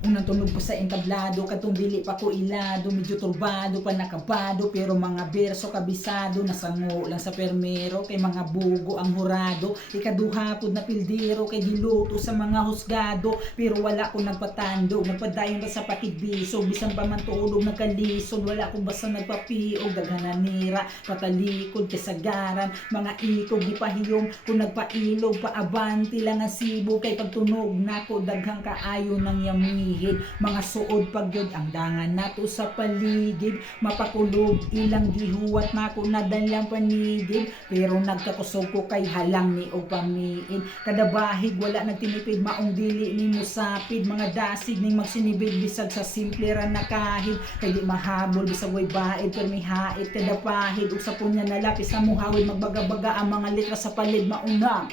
Unang tunog po sa entablado, katong dili pa ko ilado, medyo turbado pa nakabado, pero mga berso kabisado, nasango lang sa permero, kay mga bugo ang hurado, ikaduha pod na pildero, kay giluto sa mga husgado, pero wala ko nagpatandog, nagpadayon ba sa pakigbiso, bisan pa man tuulog nagkalisod, wala ko basta nagpapiog, daghananira, patalikod, kasagaran, mga ikog, di pahiyom, kung nagpailog, paabanti lang ang sibo, kay pagtunog nako, daghang kaayo ng yami, mga suod pagyod ang dangan nato sa paligid, mapakulog ilang gihuwat nako nadalang panigid, pero nagkakusog ko kay halang ni og pamiin, kada bahig wala nagtinipid, maong dili ni musapid, mga dasig ning magsinibig bisag sa simple ra nakahid, kay di mahabol bisag way baid permihait kada pahid ug sa punya nalapis sa muhawid magbaga-baga ang mga letra sa palid maunang